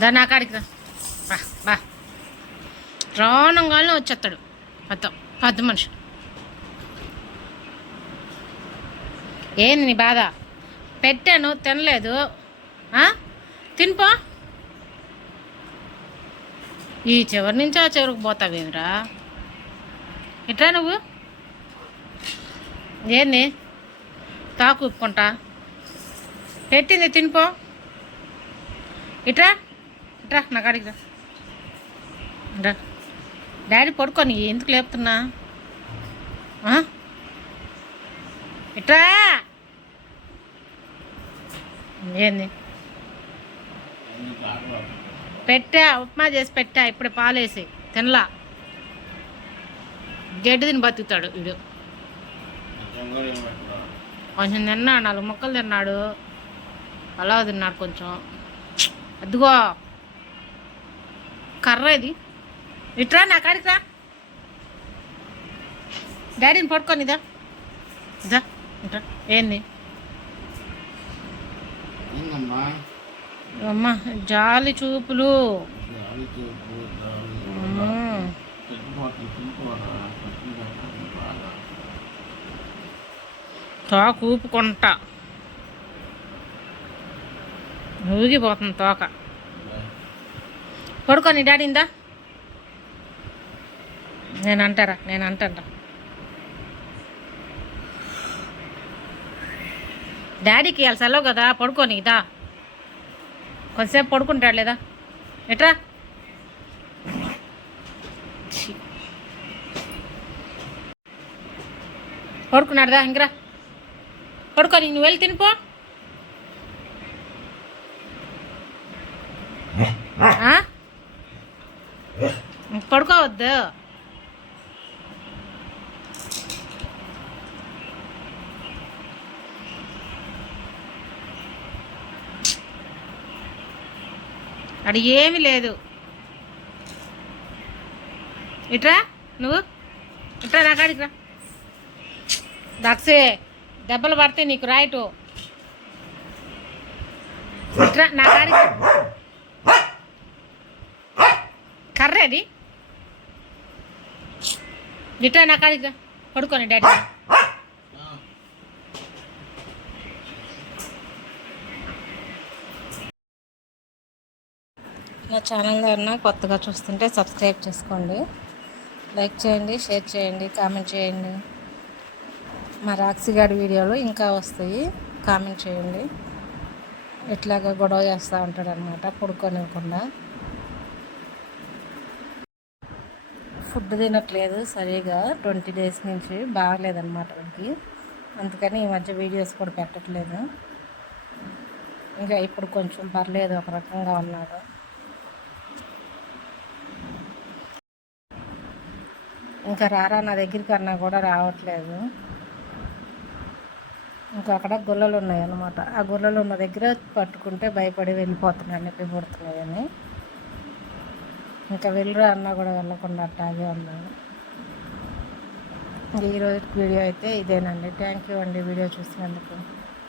దాన్ని ఆకాడికి రా బా బా రానంగానే వచ్చేస్తాడు పెద్ద మనిషి. ఏంది నీ బాధ? పెట్టాను తినలేదు, తినిపో. ఈ చివరి నుంచి ఆ చివరికి పోతావేమిరా? ఇట్రా నువ్వు. ఏంది తాకు ఉప్పుకుంటా? పెట్టింది తినిపో. ఇట్రా ఇట్రా నా కాడికి రా. డాడీ పడుకొని ఎందుకు లేపుతున్నా? ఇట్రా. ఏంది పెట్టా? ఉప్మా చేసి పెట్టా, ఇప్పుడు పాలేసి తినలా. గడ్డి తిని బతుకుతాడు వీడు. కొంచెం తిన్నాడు, 4 ముక్కలు తిన్నాడు, అలా తిన్నాడు కొంచెం. అదిగో కర్ర ఇది. ఇట్రా నా కాడికి రా. డాడీని పడుకొని ఇదా ఇదా ఇట్రా. ఏంది అమ్మా జాలి చూపులు? తోక ఊపుకుంటా ఊగిపోతుంది తోక. పడుకొని డాడీందా నేను అంటారా? డాడీకి ఇవాళ సెలవు కదా, పడుకొని ఇదా కొంతసేపు పడుకుంటాడు లేదా? ఎట్రా. పడుకున్నాడుదా? ఇంకరా పడుకొని నువ్వు వెళ్ళి తినిపో. పడుకోవద్దు. అడి ఏమీ లేదు. ఇట్రా నువ్వు. ఇట్రా నా కాడికి రా. దక్సే దెబ్బలు పడితే నీకు రైటు. ఇట్రా నా కాడికి. కర్రేది. ఇట్రా నా కాడికి రా. పడుకొని డాడీ. నా ఛానల్లో ఉన్న కొత్తగా చూస్తుంటే సబ్స్క్రైబ్ చేసుకోండి, లైక్ చేయండి, షేర్ చేయండి, కామెంట్ చేయండి. మా రాక్సీ గారి వీడియోలు ఇంకా వస్తాయి, కామెంట్ చేయండి. ఇట్లాగా గొడవ చేస్తూ ఉంటాడు అనమాట పడుకోనివ్వకుండా. ఫుడ్ తినట్లేదు సరిగా 20 days నుంచి, బాగలేదన్నమాట వాడికి. అందుకని ఈ మధ్య వీడియోస్ కూడా పెట్టట్లేదు. ఇంకా ఇప్పుడు కొంచెం పర్లేదు, ఒక రకంగా ఉన్నాడు. ఇంకా రారా నా దగ్గరికి అన్నా కూడా రావట్లేదు. ఇంకా అక్కడ గుల్లలు ఉన్నాయి అన్నమాట. ఆ గుల్లలు ఉన్న దగ్గర పట్టుకుంటే భయపడి వెళ్ళిపోతున్నాయి, నొప్పి పుడుతున్నాయని. ఇంకా వెళ్ళరా అన్నా కూడా వెళ్ళకుండా అట్టాగే ఉన్నాను. ఈరోజు వీడియో అయితే ఇదేనండి. థ్యాంక్ యూ అండి వీడియో చూసినందుకు.